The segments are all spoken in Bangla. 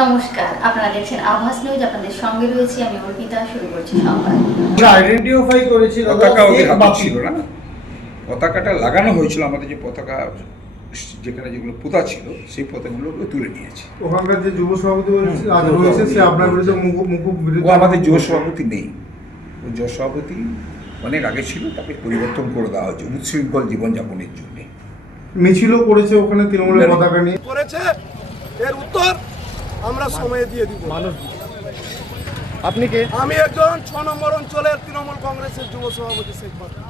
নমস্কার, আপনারা দেখছেন আভাস নিউজ। আপনাদের সঙ্গে রয়েছে আমি অর্পিতা। শুরু করছি সংবাদ। আইডেন্টিফাই করেছিল পতাকা ওদের হাতে ছিল না, পতাকাটা লাগানো হয়েছিল আমাদের যে পতাকা যেখানে যেগুলো পোতা ছিল সেই পতাকাগুলোকে তুলে নিয়েছে। ওখানকার যে যুব সভাপতি রয়েছে সে আপনার বিরুদ্ধে ও আমাদের যুব সভাপতি নেই, ও যুব সভাপতি অনেক আগে ছিল, তাকে পরিবর্তন করে দেওয়া হয়েছে উচ্ছৃঙ্খল জীবনযাপনের জন্য। মিছিলও করেছে ওখানে তৃণমূলের পতাকা নিয়ে করেছে, এর উত্তর আমরা সময়ে দিয়ে দিব। আপনি কে? আমি একজন 6 নম্বর অঞ্চলের তৃণমূল কংগ্রেসের যুব সভাপতি শেখ বাদল।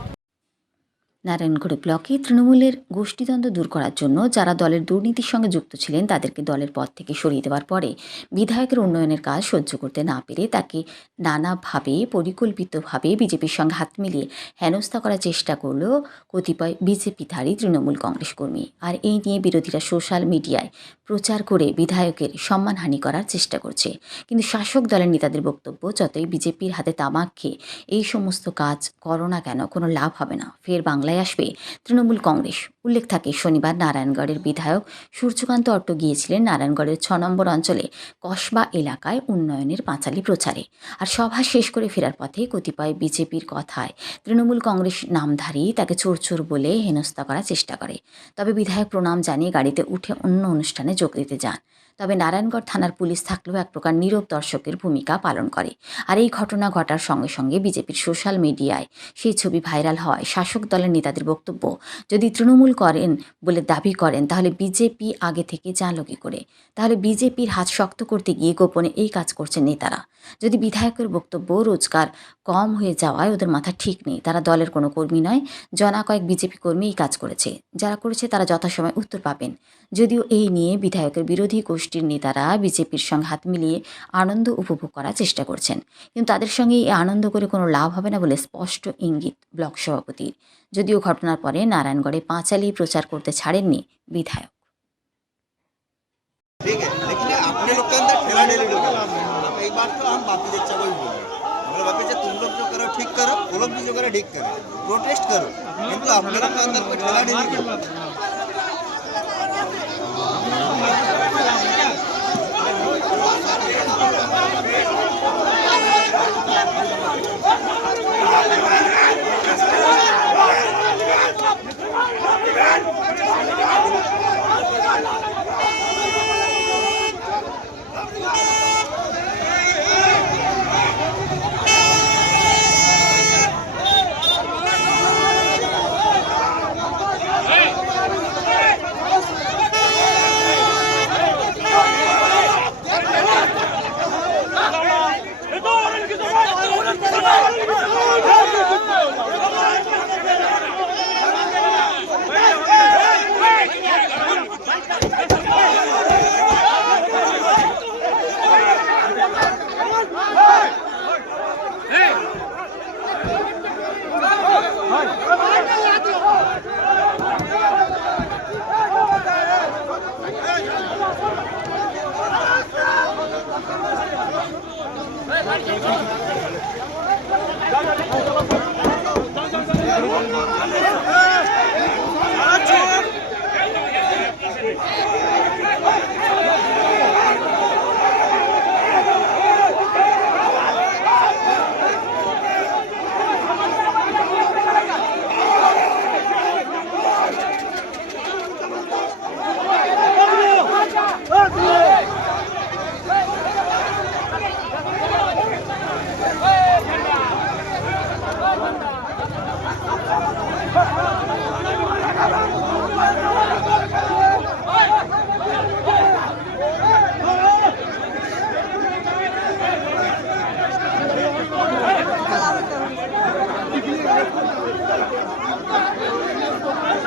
নারায়ণগড় ব্লকে তৃণমূলের গোষ্ঠীদ্বন্দ্ব দূর করার জন্য যারা দলের দুর্নীতির সঙ্গে যুক্ত ছিলেন তাদেরকে দলের পদ থেকে সরিয়ে দেওয়ার পরে বিধায়কের উন্নয়নের কাজ সহ্য করতে না পেরে তাকে নানাভাবে পরিকল্পিতভাবে বিজেপির সঙ্গে হাত মিলিয়ে হেনস্থা করার চেষ্টা করল কতিপয় বিজেপিধারী তৃণমূল কংগ্রেস কর্মী। আর এই নিয়ে বিরোধীরা সোশ্যাল মিডিয়ায় প্রচার করে বিধায়কের সম্মানহানি করার চেষ্টা করছে। কিন্তু শাসক দলের নেতাদের বক্তব্য, যতই বিজেপির হাতে তামাক খেয়ে এই সমস্ত কাজ করো না কেন, কোনো লাভ হবে না, ফের বাংলায় আসবে তৃণমূল কংগ্রেস। উল্লেখ থাকে, শনিবার নারায়ণগড়ের বিধায়ক সূর্যকান্ত অট্ট গিয়েছিলেন নারায়ণগড়ের 6 নম্বর অঞ্চলে কসবা এলাকায় উন্নয়নের পাঁচালী প্রচারে। আর সভা শেষ করে ফেরার পথে কতিপয় বিজেপির কথায় তৃণমূল কংগ্রেস নামধারী তাকে চোর চোর বলে হেনস্থা করার চেষ্টা করে। তবে বিধায়ক প্রণাম জানিয়ে গাড়িতে উঠে অন্য অনুষ্ঠানে যোগ দিতে যান। তবে নারায়ণগড় থানার পুলিশ থাকলেও এক প্রকার নীরব দর্শকের ভূমিকা পালন করে। আর এই ঘটনা ঘটার সঙ্গে সঙ্গে বিজেপির সোশ্যাল মিডিয়ায় সেই ছবি ভাইরাল হওয়ায় শাসক দলের নেতাদের বক্তব্য, যদি তৃণমূল করেন বলে দাবি করেন তাহলে বিজেপি আগে থেকে জানল কী করে? তাহলে বিজেপির হাত শক্ত করতে গিয়ে গোপনে এই কাজ করছেন নেতারা। যদি বিধায়কের বক্তব্য রোজগার কম হয়ে যাওয়ায় ওদের মাথা ঠিক নেই, তারা দলের কোনো কর্মী নয়, জনা কয়েক বিজেপি কর্মী এই কাজ করেছে। যারা করেছে তারা যথাসময় উত্তর পাবেন। যদিও এই নিয়ে বিধায়কের বিরোধী গোষ্ঠীর নেতারা বিজেপির সঙ্গে হাত মিলিয়ে আনন্দ উপভোগ করার চেষ্টা করছেন, কিন্তু তাদের সঙ্গে এই আনন্দ করে কোনো লাভ হবে না বলে স্পষ্ট ইঙ্গিত ব্লক সভাপতির। যদিও ঘটনার পরে নারায়ণগড়ে পাঁচালী प्रचार करते ছাড়েননি विधायक। ठीक है, लेकिन अपने लोग के अंदर ठेला ठेली लोग अब एक बात तो हम बापू जच्चा को ही बोले, मतलब बापू जब तुम लोग जो करो ठीक करो, वो लोग भी जो करो ठीक करो, प्रोटेस्ट करो, किंतु अपने लोग के अंदर कोई ठेला ठेली करो।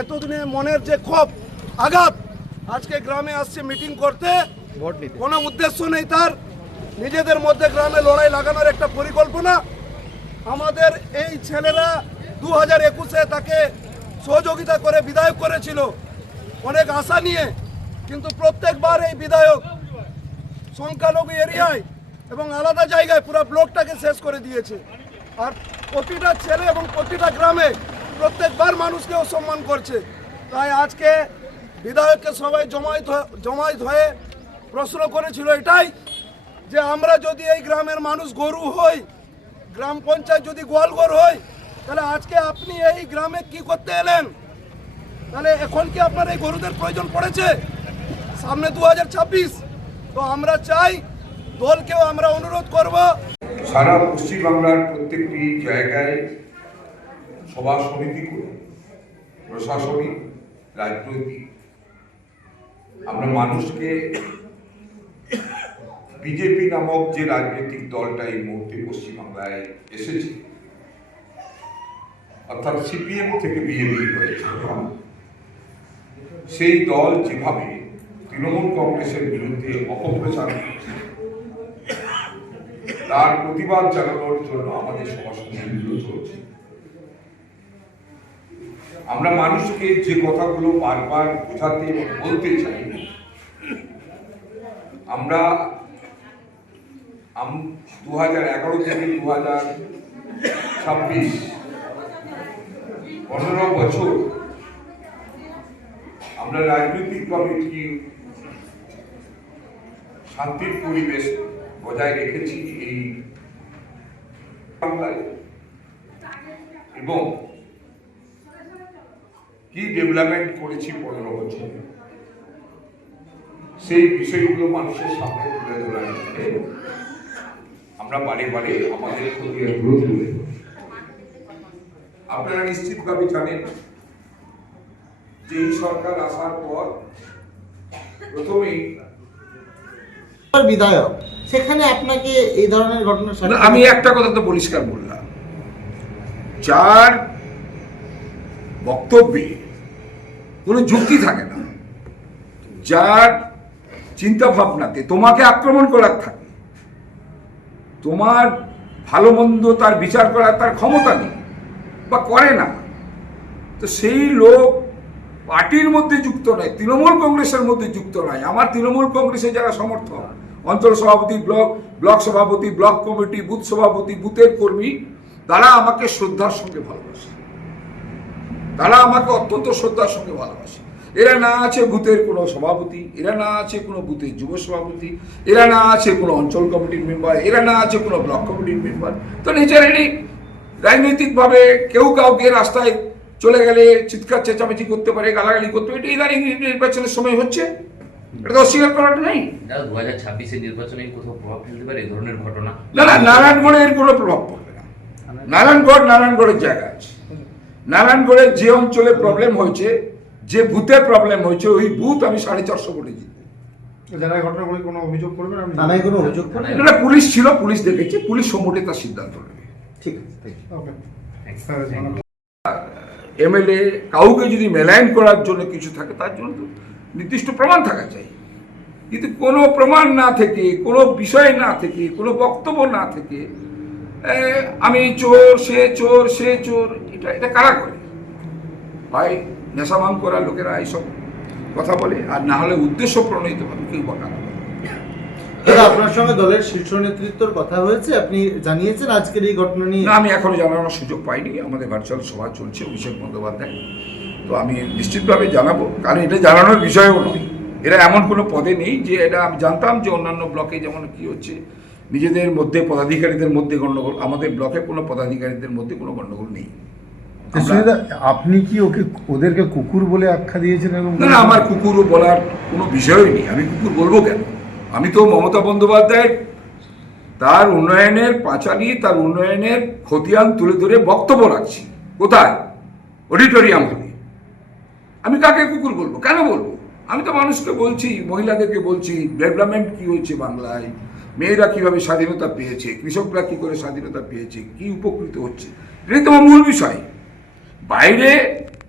এতদিনে মনের যে ক্ষোভ আঘাত আজকে গ্রামে আসছে মিটিং করতে, কোনো উদ্দেশ্য নেই তার, নিজেদের মধ্যে গ্রামে লড়াই লাগানোর একটা পরিকল্পনা। আমাদের এই ছেলেরা 2021-এ তাকে সহযোগিতা করে বিধায়ক করেছিল অনেক আশা নিয়ে, কিন্তু প্রত্যেকবার এই বিধায়ক সংখ্যালঘু এরিয়ায় এবং আলাদা জায়গায় পুরো ব্লকটাকে শেষ করে দিয়েছে। আর প্রতিটা ছেলে এবং প্রতিটা গ্রামে প্রত্যেকবার মানুষকে অসম্মান করছে। তাই আজকে বিধায়ককে সবাই জমায়েত হয়ে প্রশ্ন করেছিল এটাই যে আমরা যদি এই গ্রামের মানুষ গরু হই, গ্রাম পঞ্চায়েত যদি গোয়ালঘর হয়, তাহলে আজকে আপনি এই গ্রামে কি করতে এলেন? তাহলে এখন কি আপনার এই গরুদের প্রয়োজন পড়েছে? সামনে 2026, তো আমরা চাই, দলকেও আমরা অনুরোধ করব, সারা পশ্চিমবাংলার প্রত্যেকটি জায়গায় সভা সমিতি করে প্রশাসনিক, রাজনৈতিক আমরা মানুষকে বিজেপি নামক যে রাজনৈতিক দলটা এই মুহূর্তে পশ্চিমবাংলায় এসেছে, অর্থাৎ সিপিএম থেকে বিজেপি হয়েছে, সেই দল যেভাবে তৃণমূল কংগ্রেসের বিরুদ্ধে অপপ্রচার করছে, তার প্রতিবাদ জানানোর জন্য আমাদের সমাজগুলো চলছে। আমরা মানুষকে যে কথাগুলো বারবার বোঝাতে এবং বলতে চাই, আমরা 2011 থেকে 2026 15 বছর আমরা রাজনৈতিকভাবে কি শান্তির পরিবেশ বজায় রেখেছি এই বাংলায়, এবং কি ডেভেলপমেন্ট করেছি 15 বছর, সেই বিষয়গুলো মানুষের সামনে তুলে ধরার জন্য আমরা বারে বারে আমাদের খতিয়ানগুলো তুলে ধরি। আপনারা নিশ্চিতভাবে জানেন যে এই সরকার আসার পর প্রথমেই বিধায়ক, সেখানে আপনাকে এই ধরনের ঘটনা আমি একটা কথা তো পরিষ্কার বললাম, যার বক্তব্যে কোনো যুক্তি থাকে না, যার চিন্তা ভাবনাতে তোমাকে আক্রমণ করার থাকে, তোমার ভালো মন্দ তার বিচার করার তার ক্ষমতা নেই বা করে না, তো সেই লোক পার্টির মধ্যে যুক্ত নয়, তৃণমূল কংগ্রেসের মধ্যে যুক্ত নয়। আমার তৃণমূল কংগ্রেসে যারা সমর্থক, অঞ্চল সভাপতি, ব্লক সভাপতি, ব্লক কমিটি, বুথ সভাপতি, বুথের কর্মী, তারা আমাকে শ্রদ্ধার সঙ্গে ভালোবাসে, তারা আমাকে অত্যন্ত শ্রদ্ধার সঙ্গে ভালোবাসে। এরা না আছে বুথের কোনো সভাপতি, এরা না আছে কোনো বুথের যুব সভাপতি, এরা না আছে কোনো অঞ্চল কমিটির মেম্বার, এরা না আছে কোনো ব্লক কমিটির মেম্বার। তো নেচারালি রাজনৈতিকভাবে কেউ কাউকে রাস্তায় চলে গেলে চিৎকার চেঁচামেচি করতে পারে, গালাগালি করতে পারে, এটা ইদানিং নির্বাচনের সময় হচ্ছে, এটা তো অস্বীকার করাটা নেই। 2026 নির্বাচনে কোথাও প্রভাব ফেলতে পারে এই ধরনের ঘটনা? না না, নারায়ণগড়ে এর কোনো প্রভাব পড়বে না। নারায়ণগড়ের জায়গা আছে, নারায়ণগড়ের যে অঞ্চলে প্রবলেম হয়েছে, যে বুথে প্রবলেম হয়েছে, ওই বুথ আমি 450 ভোটে জিতবো। যারা ঘটনা করে কোনো অভিযোগ করবেন, আমি থানায় কোনো অভিযোগ করবেন? এটা পুলিশ ছিল, পুলিশ দেখেছে, পুলিশ সম্মুখে তার সিদ্ধান্ত নেবে। ঠিক আছে, ওকে। এমএলএ কাউকে যদি মেলাইন করার জন্য কিছু থাকে, তার জন্য তো নির্দিষ্ট প্রমাণ থাকা চাই, কিন্তু কোনো প্রমাণ না থেকে, কোনো বিষয় না থেকে, কোনো বক্তব্য না থেকে আমি চোর, সে চোর, এটা কারা করে? ভাই নেশাভান করা লোকেরা এইসব কথা বলে, আর না হলে উদ্দেশ্য প্রণোদিতভাবে কেউ বলা না। দাদা, আপনার সঙ্গে দলের শীর্ষ নেতৃত্বর কথা হয়েছে, আপনি জানিয়েছেন আজকের এই ঘটনা নিয়ে? না, আমি এখনো জানানোর সুযোগ পাইনি, আমাদের ভার্চুয়াল সভা চলছে অভিষেক বন্দ্যোপাধ্যায়, তো আমি নিশ্চিতভাবে জানাবো, কারণ এটা জানানোর বিষয়ও নয়। এরা এমন কোনো পদে নেই যে এটা আমি জানতাম যে অন্যান্য ব্লকে যেমন কি হচ্ছে, নিজেদের মধ্যে পদাধিকারীদের মধ্যে গণ্ডগোল, আমাদের ব্লকে কোনো পদাধিকারীদের মধ্যে কোনো গণ্ডগোল নেই। আপনি কি ওদেরকে কুকুর বলে আখ্যা দিয়েছেন? না, আমার কুকুর বলার কোনো বিষয়ই নেই, আমি কুকুর বলবো কেন? আমি তো মমতা বন্দ্যোপাধ্যায়ের তার উন্নয়নের পাঁচালী, তার উন্নয়নের খতিয়ান তুলে ধরে বক্তব্য রাখছি। কোথায়? অডিটোরিয়াম হলে। আমি কাকে কুকুর বলবো? কেন বলবো? আমি তো মানুষকে বলছি, মহিলাদেরকে বলছি ডেভেলপমেন্ট কি হচ্ছে বাংলায়, মেয়েরা কিভাবে স্বাধীনতা পেয়েছে, কৃষকরা কি করে স্বাধীনতা পেয়েছে, কি উপকৃত হচ্ছে, এটাই তোমার মূল বিষয়। বাইরে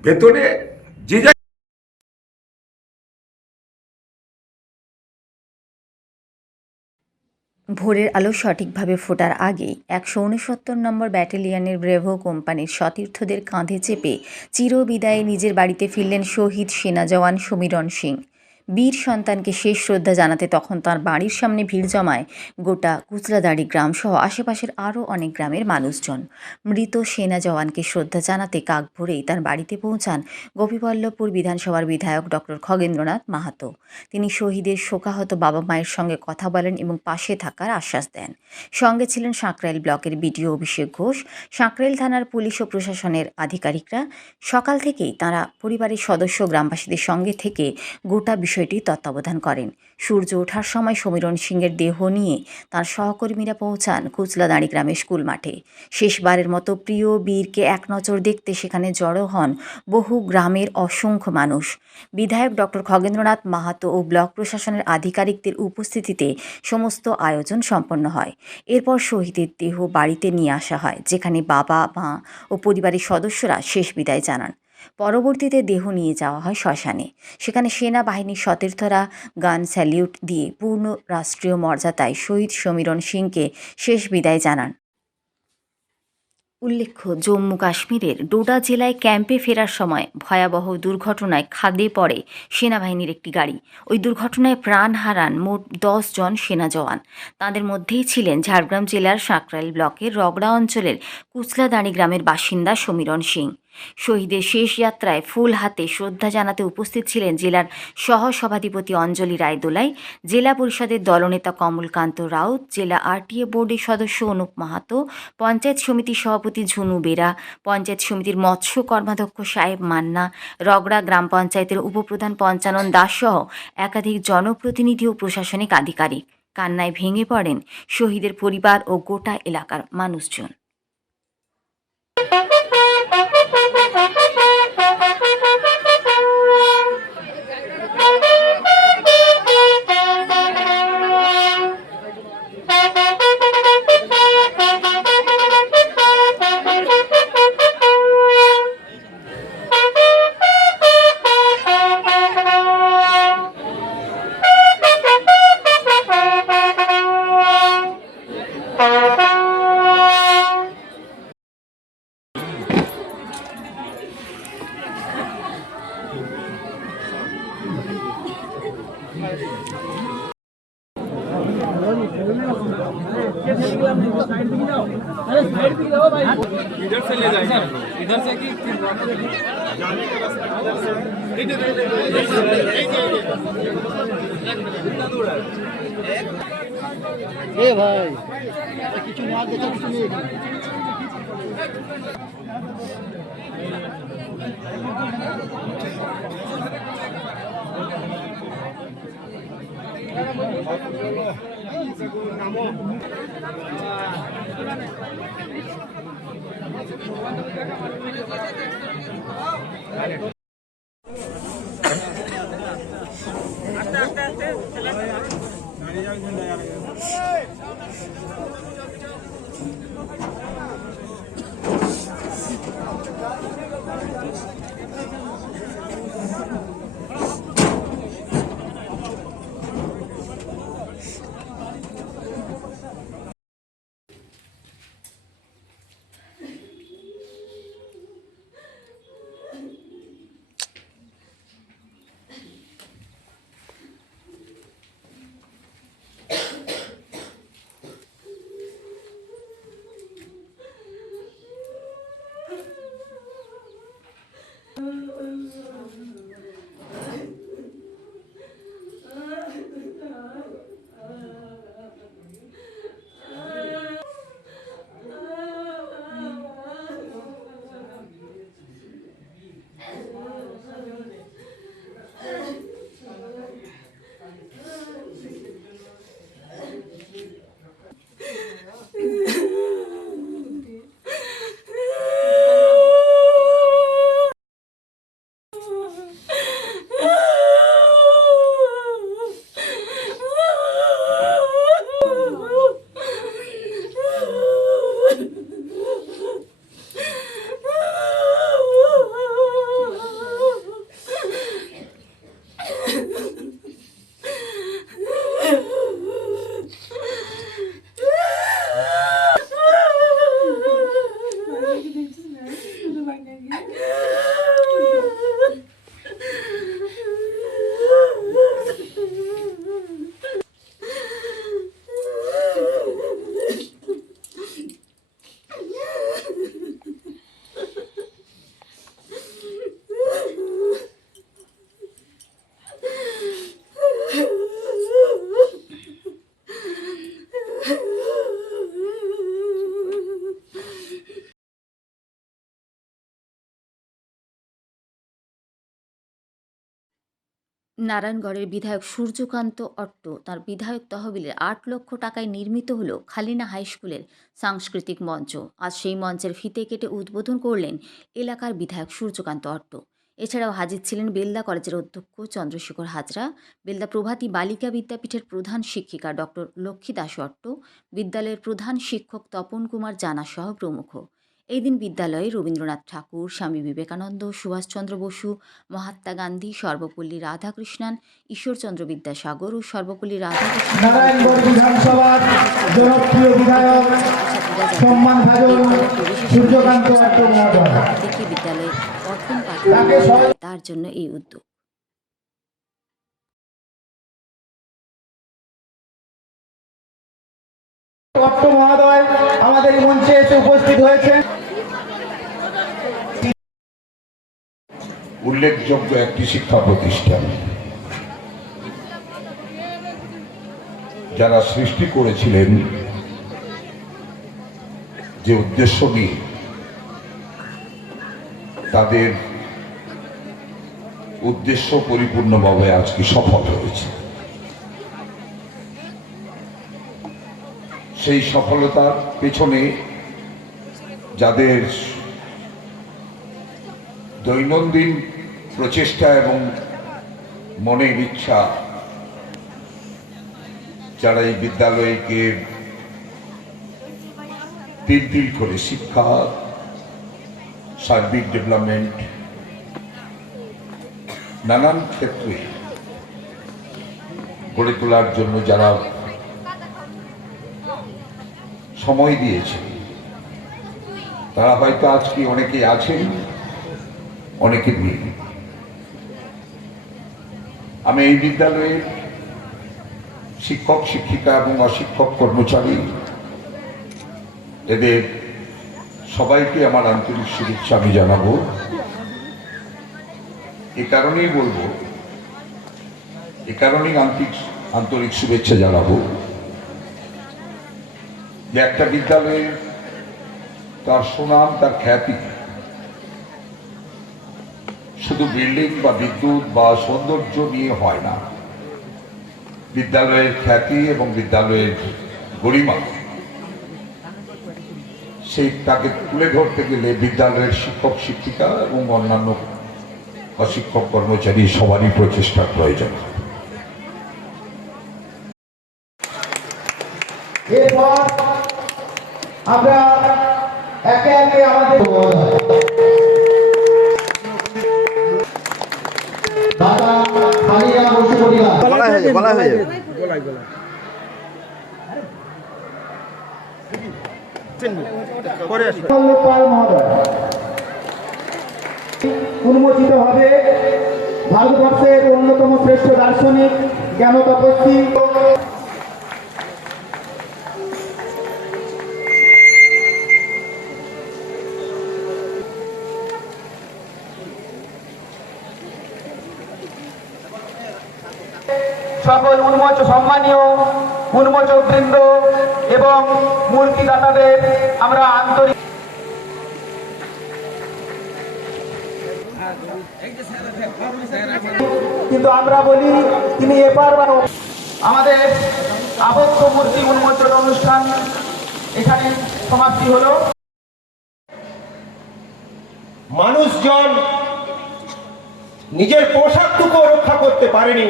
ভেতরে যে ভোরের আলো সঠিকভাবে ফোটার আগেই 169 নম্বর ব্যাটালিয়নের ব্রেভো কোম্পানির সতীর্থদের কাঁধে চেপে চিরবিদায়ে নিজের বাড়িতে ফিরলেন শহীদ সেনা জওয়ান সমীরণ সিং। বীর সন্তানকে শেষ শ্রদ্ধা জানাতে তখন তার বাড়ির সামনে ভিড় জমায় গোটা কুচলাদাড়ি গ্রামসহ আশেপাশের আরও অনেক গ্রামের মানুষজন। মৃত সেনা জওয়ানকে শ্রদ্ধা জানাতে কাক ভোরেই তার বাড়িতে পৌঁছান গোপীবল্লভপুর বিধানসভার বিধায়ক ডক্টর খগেন্দ্রনাথ মাহাতো। তিনি শহীদের শোকাহত বাবা মায়ের সঙ্গে কথা বলেন এবং পাশে থাকার আশ্বাস দেন। সঙ্গে ছিলেন সাঁকরাইল ব্লকের বিডিও অভিষেক ঘোষ, সাঁকরাইল থানার পুলিশ ও প্রশাসনের আধিকারিকরা। সকাল থেকেই তাঁরা পরিবারের সদস্য গ্রামবাসীদের সঙ্গে থেকে গোটা বিষয়টি তত্ত্বাবধান করেন। সূর্য ওঠার সময় সমীরণ সিংয়ের দেহ নিয়ে তার সহকর্মীরা পৌঁছান কুচলাদাঁড়ি গ্রামের স্কুল মাঠে। শেষবারের মতো প্রিয় বীরকে এক নজর দেখতে সেখানে জড়ো হন বহু গ্রামের অসংখ্য মানুষ। বিধায়ক ডক্টর খগেন্দ্রনাথ মাহাতো ও ব্লক প্রশাসনের আধিকারিকদের উপস্থিতিতে সমস্ত আয়োজন সম্পন্ন হয়। এরপর শহীদের দেহ বাড়িতে নিয়ে আসা হয়, যেখানে বাবা মা ও পরিবারের সদস্যরা শেষ বিদায় জানান। পরবর্তীতে দেহ নিয়ে যাওয়া হয় শ্মশানে। সেখানে সেনাবাহিনীর সতীর্থরা গান স্যালিউট দিয়ে পূর্ণ রাষ্ট্রীয় মর্যাদায় শহীদ সমীরণ সিংকে শেষ বিদায় জানান। উল্লেখ্য, জম্মু কাশ্মীরের ডোডা জেলায় ক্যাম্পে ফেরার সময় ভয়াবহ দুর্ঘটনায় খাদে পড়ে সেনাবাহিনীর একটি গাড়ি। ওই দুর্ঘটনায় প্রাণ হারান মোট 10 জন সেনা জওয়ান। তাঁদের মধ্যেই ছিলেন ঝাড়গ্রাম জেলার সাঁকরাইল ব্লকের রগড়া অঞ্চলের কুচলাদাঁড়ি গ্রামের বাসিন্দা সমীরণ সিং। শহীদের শেষ যাত্রায় ফুল হাতে শ্রদ্ধা জানাতে উপস্থিত ছিলেন জেলার সহসভাধিপতি অঞ্জলি রায়দোলাই, জেলা পরিষদের দলনেতা কমলকান্ত রাউত, জেলা আরটিএ বোর্ডের সদস্য অনুপ মাহাতো, পঞ্চায়েত সমিতির সভাপতি ঝুনু বেরা, পঞ্চায়েত সমিতির মৎস্য কর্মাধ্যক্ষ সাহেব মান্না, রগড়া গ্রাম পঞ্চায়েতের উপপ্রধান পঞ্চানন দাস সহ একাধিক জনপ্রতিনিধি ও প্রশাসনিক আধিকারিক। কান্নায় ভেঙে পড়েন শহীদের পরিবার ও গোটা এলাকার মানুষজন। ভাই কিছু না দেখে তুমি নারায়ণগড়ের বিধায়ক সূর্যকান্ত অট্ট তার বিধায়ক তহবিলের ৮ লক্ষ টাকায় নির্মিত হল খালিনা হাই স্কুলের সাংস্কৃতিক মঞ্চ। আজ সেই মঞ্চের ফিতে কেটে উদ্বোধন করলেন এলাকার বিধায়ক সূর্যকান্ত অট্ট। এছাড়াও হাজির ছিলেন বেলদা কলেজের অধ্যক্ষ চন্দ্রশেখর হাজরা, বেলদা প্রভাতী বালিকা বিদ্যাপীঠের প্রধান শিক্ষিকা ডক্টর লক্ষ্মী দাস অট্ট, বিদ্যালয়ের প্রধান শিক্ষক তপন কুমার জানা সহ প্রমুখ। এই দিন বিদ্যালয়ে রবীন্দ্রনাথ ঠাকুর, স্বামী বিবেকানন্দ, সুভাষচন্দ্র বসু, মহাত্মা গান্ধী, সর্বপল্লী রাধাকৃষ্ণন, ঈশ্বরচন্দ্র বিদ্যাসাগর ও সর্বপল্লী রাধাকৃষ্ণন নারায়ণগড় বিধানসভার জনপ্রিয় বিধায়ক সম্মানভাজন সূর্যকান্ত অট্ট মহোদয় দেখে বিদ্যালয়ে পঠন পাঠন তার জন্য এই উদ্যোগ। অট্ট মহোদয় আমাদের এই মঞ্চে এসে উপস্থিত হয়েছেন। উল্লেখযোগ্য একটি শিক্ষা প্রতিষ্ঠান যারা সৃষ্টি করেছিলেন যে উদ্দেশ্য নিয়ে, তাদের উদ্দেশ্য পরিপূর্ণভাবে আজকে সফল হয়েছে। সেই সফলতার পেছনে যাদের দৈনন্দিন প্রচেষ্টা এবং মনের ইচ্ছা, যারা এই বিদ্যালয়কে তিল তিল করে শিক্ষা, সার্বিক ডেভেলপমেন্ট, নানান ক্ষেত্রে গড়ে তোলার জন্য যারা সময় দিয়েছে, তারা হয়তো আজকে অনেকে আছেন, অনেকে নেই। আমি এই বিদ্যালয়ের শিক্ষক, শিক্ষিকা এবং অশিক্ষক কর্মচারী এদের সবাইকে আমার আন্তরিক শুভেচ্ছা আমি জানাবো। এ কারণেই বলবো, এ কারণেই আন্তরিক শুভেচ্ছা জানাবো যে একটা বিদ্যালয়ের তার সুনাম, তার খ্যাতি শুধু বিল্ডিং বা বিদ্যুৎ বা সৌন্দর্য নিয়ে হয় না। বিদ্যালয়ের খ্যাতি এবং বিদ্যালয়ের গরিমা, সেই তাকে তুলে ধরতে গেলে বিদ্যালয়ের শিক্ষক, শিক্ষিকা এবং অন্যান্য অশিক্ষক কর্মচারী সবারই প্রচেষ্টার প্রয়োজন। এরপর আমরা একে একে আমাদের দাদা খালিয়া বসু পরিবার মহোদয় উন্মোচিত হবে ভারতবর্ষের অন্যতম শ্রেষ্ঠ দার্শনিক, জ্ঞান তপস্বী সকল সম্মানীয় উন্মোচক বৃন্দ এবং মূর্তিদাতাদের আমরা আন্তরিক কিন্তু আমরা বলি তিনি এবার আমাদের আবদ্ধ মূর্তি উন্মোচন অনুষ্ঠান এখানে সমাপ্তি হলো। মানুষজন নিজের পোশাকটুকু রক্ষা করতে পারেনি,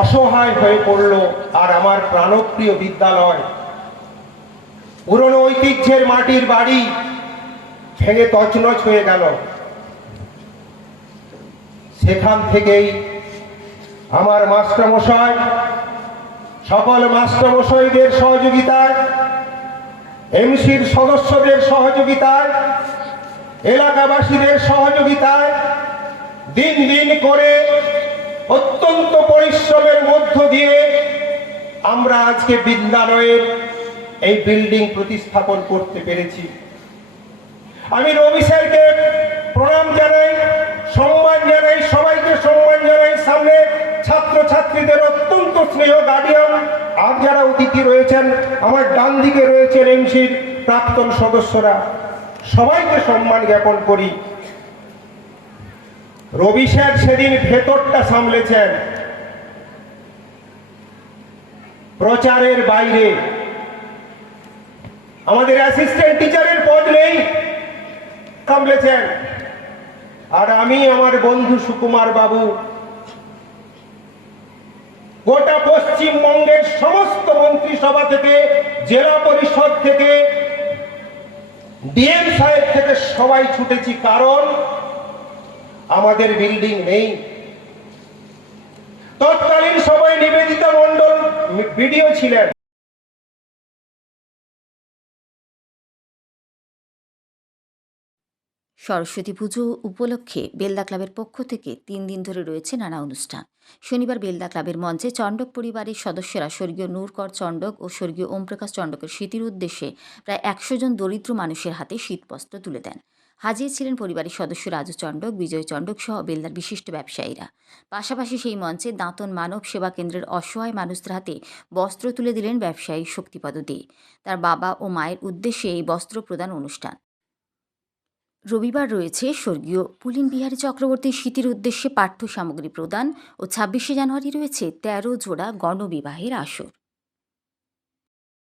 অসহায় হয়ে পড়ল। আর আমার প্রাণপ্রিয় বিদ্যালয়, পুরনো ঐতিহ্যের মাটির বাড়ি ভেঙে তছনছ হয়ে গেল। সেখান থেকেই আমার মাস্টারমশাই, সকল মাস্টারমশাইদের সহযোগিতায়, এমসির সদস্যদের সহযোগিতায়, এলাকাবাসীদের সহযোগিতায় দিন দিন করে অত্যন্ত পরিশ্রমের মধ্য দিয়ে আমরা আজকে বিদ্যালয়ের এই বিল্ডিং প্রতিস্থাপন করতে পেরেছি। আমি রবি স্যারকে প্রণাম জানাই, সম্মান জানাই, সবাইকে সম্মান জানাই। সামনে ছাত্রছাত্রীদের অত্যন্ত স্নেহ গার্ডিয়ান, আর যারা অতিথি রয়েছেন আমার ডান দিকে রয়েছেন এমসির প্রাক্তন সদস্যরা। সবাইকে সম্মান জ্ঞাপন করি। রবি স্যার সেদিন ভেতরটা সামলেছেন, প্রচারের বাইরে। আমাদের অ্যাসিস্ট্যান্ট টিচারের পদ নেই, সামলেছেন। আর আমি আমার বন্ধু সুকুমার বাবু গোটা পশ্চিমবঙ্গের সমস্ত মন্ত্রিসভা থেকে, জেলা পরিষদ থেকে, ডিএম সাহেব থেকে সবাই ছুটেছি, কারণ আমাদের বিল্ডিং নেই। তৎকালীন সময় নিবেদিতা মণ্ডল বিডিও ছিলেন। সরস্বতী পুজো উপলক্ষে বেলদা ক্লাবের পক্ষ থেকে 3 দিন ধরে রয়েছে নানা অনুষ্ঠান। শনিবার বেলদা ক্লাবের মঞ্চে চণ্ডক পরিবারের সদস্যরা স্বর্গীয় নূরকর চণ্ডক ও স্বর্গীয় ওমপ্রকাশ চণ্ডকের স্মৃতির উদ্দেশ্যে প্রায় 100 জন দরিদ্র মানুষের হাতে শীতবস্ত্র তুলে দেন। হাজির ছিলেন পরিবারের সদস্য রাজু চণ্ডক, বিজয় চণ্ডক সহ বেলদার বিশিষ্ট ব্যবসায়ীরা। পাশাপাশি সেই মঞ্চে দাঁতন মানব সেবা কেন্দ্রের অসহায় মানুষদের হাতে বস্ত্র তুলে দিলেন ব্যবসায়ী শক্তিপদ দে। তার বাবা ও মায়ের উদ্দেশ্যে এই বস্ত্র প্রদান অনুষ্ঠান। রবিবার রয়েছে স্বর্গীয় পুলিন বিহারী চক্রবর্তীর স্মৃতির উদ্দেশ্যে পাঠ্য সামগ্রী প্রদান ও 26শে জানুয়ারি রয়েছে 13 জোড়া গণবিবাহের আসর।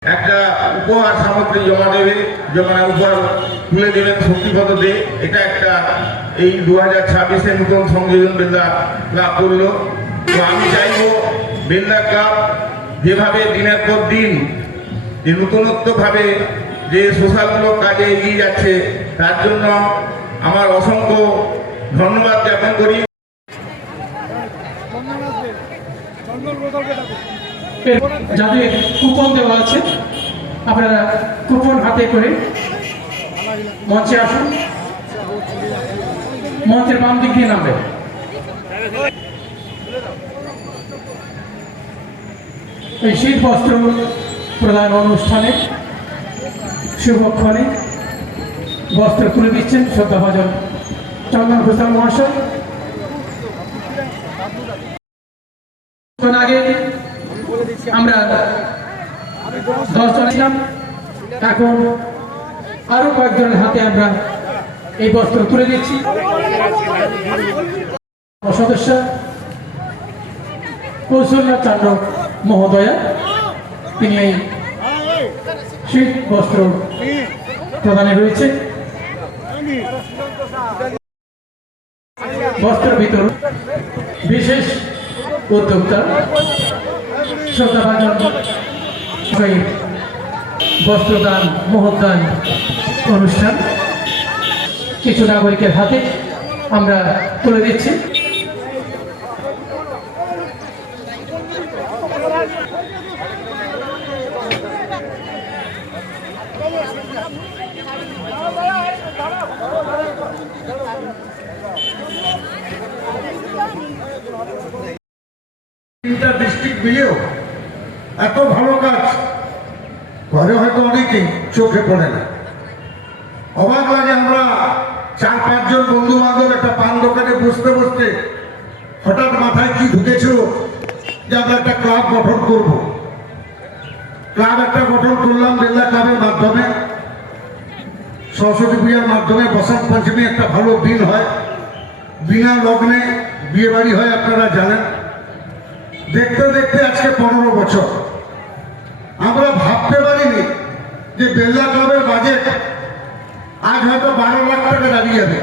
একটা উপহার সামগ্রী জমা দেবে, উপহার তুলে দেবেন শক্তিপদ দে। এটা একটা এই 2026-এ নতুন সংযোজন বেলদা ক্লাব করলো। তো আমি চাইব বেলদা ক্লাব যেভাবে দিনের পর দিন যে নতুনত্বভাবে যে সোশ্যালমূলক কাজে এগিয়ে যাচ্ছে, তার জন্য আমার অসংখ্য ধন্যবাদ জ্ঞাপন করি। যাদের কুপন দেওয়া আছে, আপনারা কুপন হাতে করে মঞ্চে আসুন, মঞ্চের বাম দিক দিয়ে নামবেন। এই শীত বস্ত্র প্রদান অনুষ্ঠানে শুভক্ষণে বস্ত্র তুলে দিচ্ছেন শ্রদ্ধাভাজন চন্দন ঘোষাল মহাশয়। আগে আমরা 10 জন ছিলাম, এখন আরো কয়েকজনের হাতে আমরা এই বস্ত্র তুলে দিচ্ছি। সদস্য কৌশল্যা চন্দ্র মহোদয়া, তিনি এই শীত বস্ত্র প্রদানে রয়েছে। বস্ত্র বিতরণ বিশেষ উদ্যোক্তা শ্রদ্ধাভাজন বস্ত্রদান মহোদ্দান অনুষ্ঠান কিছু নাগরিকের হাতে আমরা তুলে দিচ্ছি। ডিস্ট্রিক্ট মিলেও এত ভালো কাজ ঘরে হয়তো অনেকেই চোখে পড়ে না। অবাক লাগে, আমরা 4-5 জন বন্ধু বান্ধব একটা পান দোকানে বসতে বসতে হঠাৎ মাথায় কি ঢুকেছিল যে আমরা একটা ক্লাব গঠন করব। ক্লাব একটা গঠন করলাম বেলদা ক্লাবের মাধ্যমে। সরস্বতী পূজার মাধ্যমে বসন্ত পঞ্চমী একটা ভালো দিন হয়, বিনা লগ্নে বিয়ে বাড়ি হয়, আপনারা জানেন। দেখতে দেখতে আজকে 15 বছর। আমরা ভাবতে পারিনি যে বেলদা ক্লাবের বাজেট আজ হয়তো 12 লাখ টাকা দাঁড়িয়ে যাবে।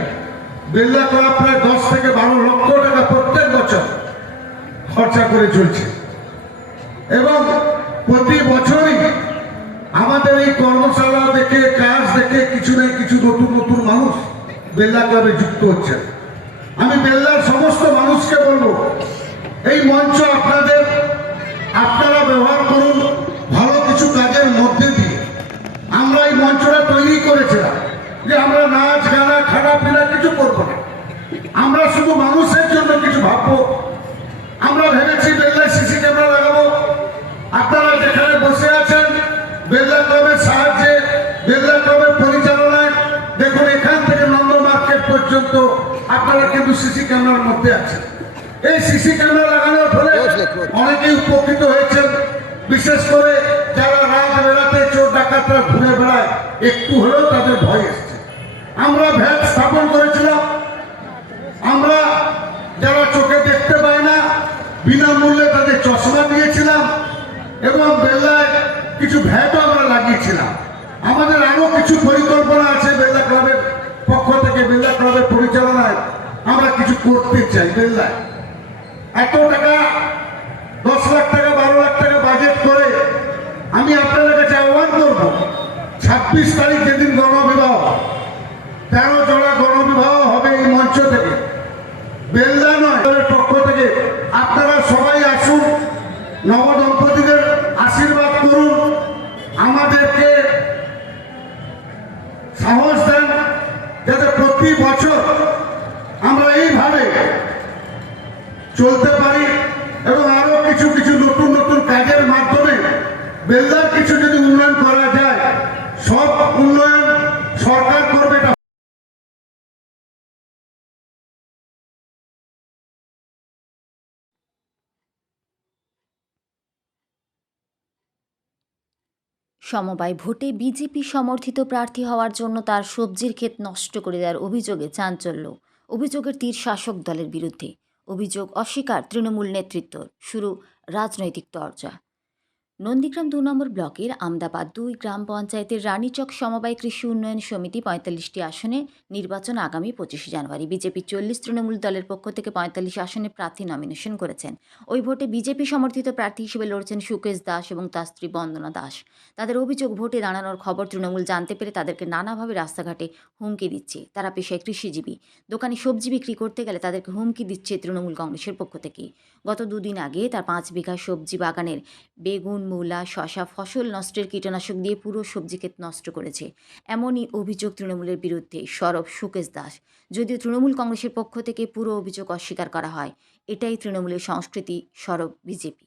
বেলদা ক্লাব প্রায় 10 থেকে 12 লক্ষ টাকা প্রত্যেক বছর খরচা করে চলছে এবং প্রতি বছরই আমাদের এই কর্মশালা দেখে, কাজ দেখে কিছু না কিছু নতুন নতুন মানুষ বেলদা ক্লাবে যুক্ত হচ্ছেন। আমি বেলদার সমস্ত মানুষকে বলবো, এই মঞ্চ আপনাদের, আপনারা ব্যবহার করুন ভালো কিছু কাজের মধ্যে দিয়ে। আমরা এই মঞ্চটা তৈরি করেছিলাম যে আমরা নাচ গানা খানাপিনা কিছু করবো না, আমরা শুধু মানুষের জন্য কিছু ভাববো। আমরা ভেবেছি বেলদায় সিসি ক্যামেরা লাগাবো। আপনারা যেখানে বসে আছেন বেলদা ক্লাবের সাহায্যে, বেলদা ক্লাবের পরিচালনায়, দেখুন এখান থেকে নন্দ মার্কেট পর্যন্ত আপনারা কিন্তু সিসি ক্যামেরার মধ্যে আছেন। এই সিসি ক্যামেরা লাগানোর ফলে অনেকেই উপকৃত হয়েছেন। বিশেষ করে যারা রাত বেড়াতে চোর ডাকাতরা ঘুরে বেড়ায়, একটু হলেও তাদের ভয় এসছে। আমরা ভ্যাট স্থাপন করেছিলাম। আমরা যারা চোখে দেখতে পায় না বিনামূল্যে তাদের চশমা দিয়েছিলাম এবং বেল্লায় কিছু ভ্যাটও আমরা লাগিয়েছিলাম। আমাদের আরো কিছু পরিকল্পনা আছে বেল্লা ক্লাবের পক্ষ থেকে, বেল্লা ক্লাবের পরিচালনায় আমরা কিছু করতে চাই। বেল্লায় এত টাকা 10 লাখ টাকা 12 লাখ টাকা বাজেট করে আমি আপনাদের কাছে আহ্বান করব, 26 তারিখ যেদিন গণবিবাহ, 13 জোড়া গণবিবাহ হবে এই মঞ্চ থেকে, বেল্লা নয় পক্ষ থেকে আপনারা সবাই আসুন, নবদম্পতিদের আশীর্বাদ করুন, আমাদেরকে সাহস দেন যাতে প্রতি বছর আমরা এইভাবে চলতে পারি এবং আরো কিছু কিছু নতুন নতুন কাজের মাধ্যমে বেলদার কিছু যদি উন্নয়ন করা যায়, সব উন্নয়ন সরকার করবে। সমবায় ভোটে বিজেপি সমর্থিত প্রার্থী হওয়ার জন্য তার সবজির ক্ষেত নষ্ট করে দেওয়ার অভিযোগে চাঞ্চল্য। অভিযোগের তীর শাসক দলের বিরুদ্ধে, অভিযোগ অস্বীকার তৃণমূল নেতৃত্বর, শুরু রাজনৈতিক তরজা। নন্দীগ্রাম 2 নম্বর ব্লকের আমদাবাদ 2 গ্রাম পঞ্চায়েতের রানীচক সমবায় কৃষি উন্নয়ন সমিতি 45টি আসনে নির্বাচন আগামী 25 জানুয়ারি। বিজেপি 40, তৃণমূল দলের পক্ষ থেকে 45 আসনে প্রার্থী নমিনেশন করেছেন। ওই ভোটে বিজেপি সমর্থিত প্রার্থী হিসেবে লড়ছেন সুকেশ দাস এবং তার স্ত্রী বন্দনা দাস। তাদের অভিযোগ, ভোটে দাঁড়ানোর খবর তৃণমূল জানতে পেরে তাদেরকে নানাভাবে রাস্তাঘাটে হুমকি দিচ্ছে। তারা পেশায় কৃষিজীবী, দোকানে সবজি বিক্রি করতে গেলে তাদেরকে হুমকি দিচ্ছে তৃণমূল কংগ্রেসের পক্ষ থেকে। গত 2 দিন আগে তার 5 বিঘা সবজি বাগানের বেগুন, মূলা, শশা ফসল নষ্টের কীটনাশক দিয়ে পুরো সবজি ক্ষেত নষ্ট করেছে। এমনই অভিযোগ তৃণমূলের বিরুদ্ধে সরব সুকেশ দাস। যদিও তৃণমূল কংগ্রেসের পক্ষ থেকে পুরো অভিযোগ অস্বীকার করা হয়। এটাই তৃণমূলের সংস্কৃতি, সরব বিজেপি।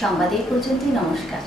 সংবাদ এই পর্যন্তই। নমস্কার।